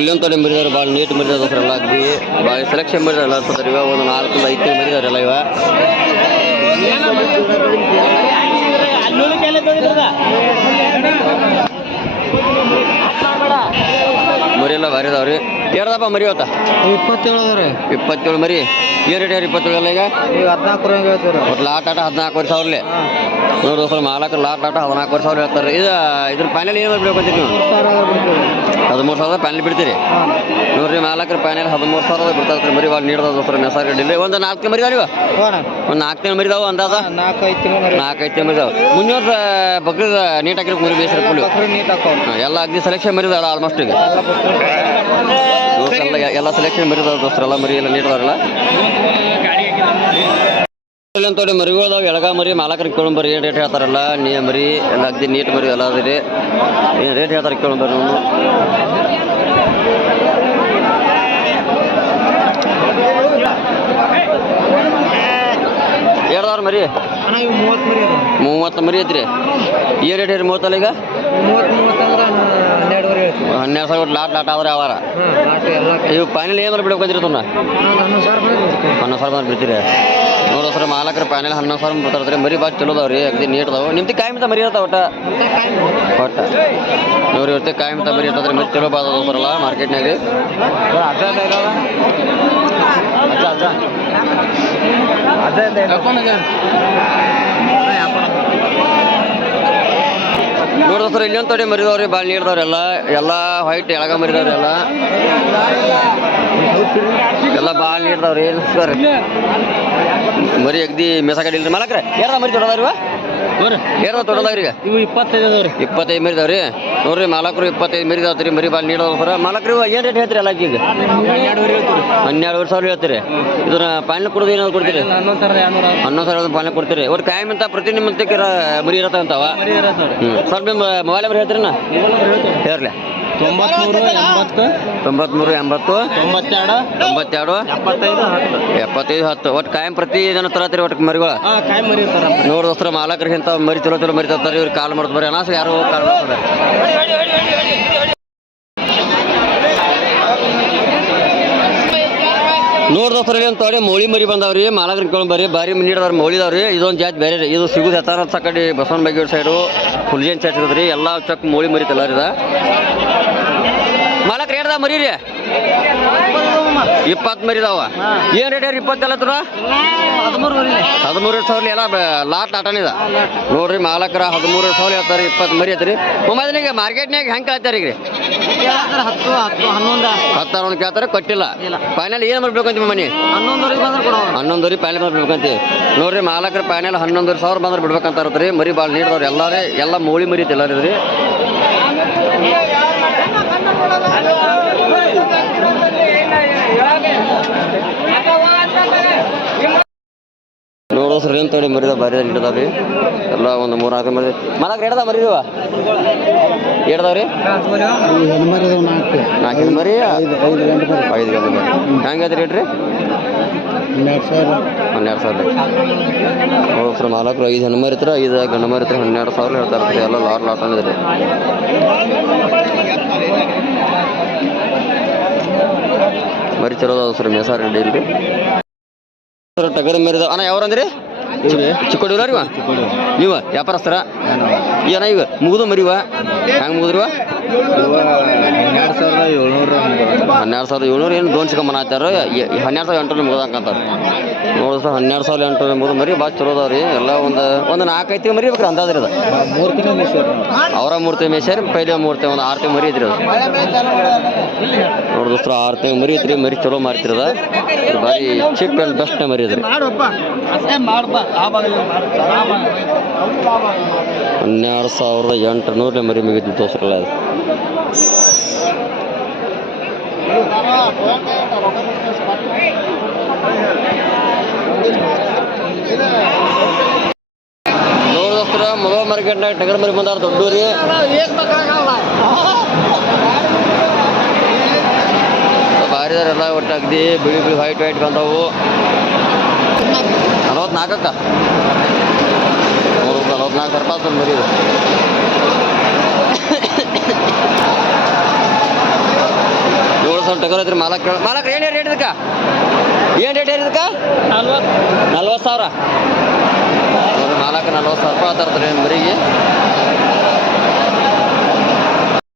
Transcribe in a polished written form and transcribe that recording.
ಇಲ್ಲೊಂದು ತೊಡೆ ಮರಿದಾರೆ ಭಾಳ ನೀಟ್ ಮರಿದಾರೆ ದೋಸ್ರ ಎಲ್ಲ ಅಗ್ದಿ ಭಾಳ ಸೆಲೆಕ್ಷನ್ ಮರಿದಾರಲ್ಲ ಸರ್ ಇವಾಗ ಒಂದು 4-5 ತಿಂಗಳು ಮರಿದಾರಲ್ಲ ಇವ ಮರಿ ಎಲ್ಲ ಭಾರಿ ಅದಾವ್ರಿ ಎರಡಪ್ಪ ಮರಿ ಇವತ್ತ 27 ಮರಿ ಏನು ರೇಟ್ 27 ಎಲ್ಲ ಈಗ 14 ಒಟ್ಟು ಲಾಟ್ ಆಟ 14,000 ನೋಡಿ ದೋಸ್ರ ಮಾಲಕರು ಲಾಟ್ ಆಟ 14,000 ಹೇಳ್ತಾರೆ ಇದ್ರ ಪ್ಯಾನೆಲ್ ಏನು ಬಿಡ್ಬೇಕಂತೀರಿ ನೀವು 13,000 ಪ್ಯಾನೆಲ್ ಬಿಡ್ತೀರಿ ನೋಡ್ರಿ ಮಾಲಕರ ಪ್ಯಾನೆಲ್ 13,000 ಬಿಡ್ತಾರೆ ಮರಿ ಭಾಳ ನೀಡ್ದಾವ ದೋಸ್ರ ಮೆಸಾರ್ ಗಡ್ಡಿಲಿ ಒಂದು 4 ಮರಿ ಅದಾವ ಒಂದು 4 ತಿಂಗಳು ಮರಿದಾವ ಅಂದಾಜ 4-5 ತಿಂಗಳು ಮರಿದಾವ ಮುಂದಿನ ವರ್ಷ ಬಕ್ರೀದ್ ನೀಟ್ ಹಾಕಿರೋ ಮರಿ ಬೇಸ್ರ ಫುಲ್ ಎಲ್ಲ ಅಗ್ದಿ ಸೆಲೆಕ್ಷನ್ ಮರಿದಾವ ಆಲ್ಮೋಸ್ಟ್ ಈಗ ಎಲ್ಲ ಸೆಲೆಕ್ಷನ್ ಮರಿದಾವ ದೋಸ್ತರ ಎಲ್ಲ ಮರಿ ಎಲ್ಲ ನೀಡ್ದಾರಲ್ಲ ಇಲ್ಲಂತೋಡಿ ಮರಿಗಳದಾವ ಎಳಗ ಮರಿ ಮಾಲಕರಿಗೆ ಕೇಳಂಬರಿ ಏನು ರೇಟ್ ಹೇಳ್ತಾರಲ್ಲ ಮರಿ ಎಲ್ಲ ಅಗ್ದಿ ನೀಟ್ ಮರಿ ಎಲ್ಲ ಅದ್ರಿ ಏನು ರೇಟ್ ಹೇಳ್ತಾರೆ ಕೇಳಂಬರಿ ನಾವು ಎರಡವ್ರ ಮರಿ 30 ಮರಿ ಐತ್ರಿ ಏನು ರೇಟ್ ಹೇಳಿ 30 ಈಗ 12,000 ಲಾಟ್ ಆದ್ರೆ ಅವರ ಇವು ಫೈನಲ್ ಏನು ಬಿಡ್ಬೇಕಂತೀರಿ ಅದನ್ನ 11,000 ಬಿಡ್ತೀರಿ ನೋಡೋ ಸರ್ ಮಾಲಕರ ಪ್ಯಾನೆಲ್ 11,000 ಬರ್ತಾರೆ ಮರಿ ಭಾಳ ಚಲೋ ಅದಾವ್ರಿ ಅಗ್ದಿ ನೀಟ್ ಅದಾವ ನಿಮ್ದು ಕಾಯಿ ಮರಿ ಇರ್ತಾವ ಒಟ್ಟ ನೋಡ್ರಿ ಇರ್ತೆ ಕಾಯಿ ಮರಿ ಇರ್ತದ್ರಿ ಮರಿ ಚಲೋ ಬಾದ ಸರಲ್ಲ ಮಾರ್ಕೆಟ್ನಾಗ ನೋಡ್ದ ಸರ್ ಇಲ್ಲೊಂದು ತೊಡೆ ಮರಿದವ್ರಿ ಭಾಳ ನೀಡ್ದವ್ರೆಲ್ಲ ಎಲ್ಲ ವೈಟ್ ಎಳಗ ಮರಿದವ್ರಿ ಎಲ್ಲ ಭಾಳ ನೀಡ್ದವ್ರಿ ಸರ್ ಮರಿ ಅಗ್ದಿ ಮೆಸಗಡಿ ಇಲ್ರಿ ಮಾಲಕ್ರೆ ಯಾರ್ದ ಮರಿ ತೊಡದವ್ರಿ ಯಾರ್ದ ತೊಡದವ್ರಿ ಈಗ ಇವು 25 ಮರಿದವ್ರಿ ನೋಡ್ರಿ ಮಾಲಕರು 25 ಮರಿದವ್ರಿ ಮರಿ ಭಾಳ ನೀಡೋದು ಸರ್ ಮಾಲಕ್ರು ಏನು ರೇಟ್ ಹೇಳ್ತೀರಿ ಎಲ್ಲ ಈಗ 12,000 ಹೇಳ್ತೀರಿ ಇದನ್ನ ಪಾಲನೆ ಕೊಡೋದು ಏನಾದ್ರು ಕೊಡ್ತೀರಿ 11,000 ಪಾಲನೆ ಕೊಡ್ತೀರಿ ಒಟ್ಟು ಕಾಯಂ ಅಂತ ಪ್ರತಿ ನಿಮ್ಮ ಮರಿ ಇರತ್ತ ಅಂತಾವ ಸ್ವಲ್ಪ ನಿಮ್ಮ ಮೊಬೈಲ್ ನಂಬರ್ ಹೇಳ್ತೀರಿ ನಾ ಹೇಳ್ರಿ 93 80 92 75 10 ಒಟ್ಟು ಕಾಯಂ ಪ್ರತಿ ಜನ ತರತ್ರಿ ಒಟ್ಟು ಮರಿಗಳು ನೋಡಿ ದೋಸ್ತರ ಮಾಲಕರಿಗೆ ಅಂತ ಮರಿ ಚಲೋ ಮರಿ ತರ್ತಾರೆ ಇವ್ರು ಕಾಲ್ ಮಾಡ್ತಾರೆ ಬರೀ ಅನಾಸ ಯಾರು ಕಾಲ್ ಮಾಡ್ತಾರೆ ನೋಡಿ ದೋಸ್ತರ ಅಂತ ಮೌಳಿ ಮರಿ ಬಂದವ್ರಿ ಮಾಲಕರಿಗೆ ಕೇಳಿ ಬಾರಿ ನೀಡದವ್ರಿ ಮೌಳಿದವ್ರಿ ಇದೊಂದು ಜಾತಿ ಬೇರೆ ಇದು ಸಿಗುದು ಹೆತ್ತಾರ ಕಡೆ ಬಸವನ ಬೈಗೇಡ್ ಸೈಡು ಫುಲ್ಜೇನ್ ಚರ್ಚ್ ಸಿಗುದ್ರಿ ಎಲ್ಲ ಚಕ್ ಮೌಳಿ ಮರಿ ತಲ್ಲಾರಿದ ಮಾಲಕ್ರ ಹೇಳ್ದ ಮರಿ ರೀ 20 ಮರಿದಾವ ಏನು ರೇಟ್ 20 ಎಲ್ಲ 13,000 ಎಲ್ಲ ಲಾಟ್ ಆಟನಿದ ನೋಡ್ರಿ ಮಾಲಕರ 13,000 ಹೇಳ್ತಾರೆ 20 ಮರಿ ಐತ್ರಿ ಮೊಮ್ಮದನಿಗೆ ಮಾರ್ಕೆಟ್ನಾಗ ಹೆಂಗೆ ಕೇಳ್ತಾರೆ ಈಗ ರೀ 10 ಕೇಳ್ತಾರೆ ಕೊಟ್ಟಿಲ್ಲ ಫೈನಲ್ ಏನು ಮಾಡ್ಬೇಕಂತ ಮನಿ 11,000 ಫೈನಲ್ ಮಾಡ್ಬೇಕಂತ ನೋಡ್ರಿ ಮಾಲಕರ ಫೈನಲ್ 11,000 ಬಂದ್ರೆ ಬಿಡ್ಬೇಕಂತ ಇರತ್ರಿ ಮರಿ ಭಾಳ ನೀಡ್ದವ್ರಿ ಎಲ್ಲಾರೇ ಎಲ್ಲ ಮೌಳಿ ಮರಿ ಐತಿ ಎಲ್ಲಾರಿದ್ರಿ ನೋಡೋಸ್ರಿ ಏನು ತೊಡಿ ಮರಿದ ಬಾರಿ ಹಿಡ್ದಾವ್ರಿ ಎಲ್ಲ ಒಂದು 3-4 ಮರಿ ಮಾಲಕ್ರ ಹಿಡ್ದ ಮರಿದವ ಹಿಡ್ದಾವ್ರಿ 4 ಮರಿ 5 ಗಂಟೆ ಮರಿ ಹೆಂಗೈತೆ ರೇಟ್ ರೀ 12,000 ನೋಡೋಸ್ರ ಮಾಲಕ್ರು 5 ಹೆಣ್ಣು ಮರಿ ಇರ್ತಾರೆ 5 ಗಂಡು ಮರಿ ಇರ್ತಾರೆ 12,000 ಹೇಳ್ತಾ ಇರ್ತಾರೆ ಎಲ್ಲ ಲಾಟ್ ಅಂದಿದ್ರಿ ಮರಿ ಚಲೋ ಅದಾವ ಸರ್ ಮೆಸಾರ್ ಇಲ್ರಿ ಟಗರ್ ಮರಿದ ಅಣ್ಣ ಯಾವ್ರಂದ್ರಿ ಚಿಕ್ಕೋಡಿವ್ರ ಇವ ನೀವ ವ್ಯಾಪಾರಸ್ಥರ ಏನ ಈಗ ಮುಗಿದು ಮರಿವ ಹೆಂಗೆ ಮುಗಿದ್ರಿವ 12,700 ಏನು ದೋನ್ ಸಿಕ್ಕ ಮನಾತಾರ 12,800 ಮುಗ್ದಂಕಂತಾರೆ ನೋಡಿದ್ರೆ 12,800 ಮುಗಿದು ಮರಿ ಭಾಳ ಚಲೋ ಅದಾವ್ರಿ ಎಲ್ಲ ಒಂದು 4-5 ತಿಂಗಳು ಮರಿ ಬೇಕ್ರಿ ಅಂದಾಜ್ರಿ ಅದು 3 ತಿಂಗಳು ಅವರ 3 ತಿಂಗಳು ಮೇಯ್ಸ್ಯಾರ ಪೈಲೆ 3 ತಿಂಗಳು ಒಂದು 6 ತಿಂಗಳು ಮರಿ ಐತ್ರಿ ಅದು ನೋಡಿ ದೋಸ್ತ್ರ 6 ತಿಂಗಳು ಮರಿ ಐತ್ರಿ ಮರಿ ಚಲೋ ಮಾರ್ತಿರದ ಭಾರಿ ಚೀಪ್ ಆ್ಯಂಡ್ ಬೆಸ್ಟ್ ಮರಿ ಇದ್ರಿ 12,800 ಮರಿ ಮುಗಿತು ದೋಸ್ರಲ್ಲ ಅದು ನೋಡಿ ದೋಸ್ತರ ಮೊಬೈಲ್ ಮಾರ್ಕೆಟ್ನಾಗ ಟಗರ್ ಮರಿ ಬಂದಾರ ದೊಡ್ಡೂರಿ ಭಾರಿದಾರೆಲ್ಲ ಒಟ್ಟು ಅಗ್ದಿ ಬಿಳಿ ವೈಟ್ ಬಂದವು 44 44,000 ಮರಿ ಇದು 40,000 ಟಗರ್ ಐತ್ರಿ ಮಾಲಕ್ರ ಏನು ರೇಟ್ ಇದಕ್ಕೆ ಏನು ರೇಟ್ ಇದಕ್ಕೆ 40,000 ನೋಡ್ರಿ ಮಾಲಕ 40,000 ರೂಪಾಯಿ ತರ್ತಾರೆ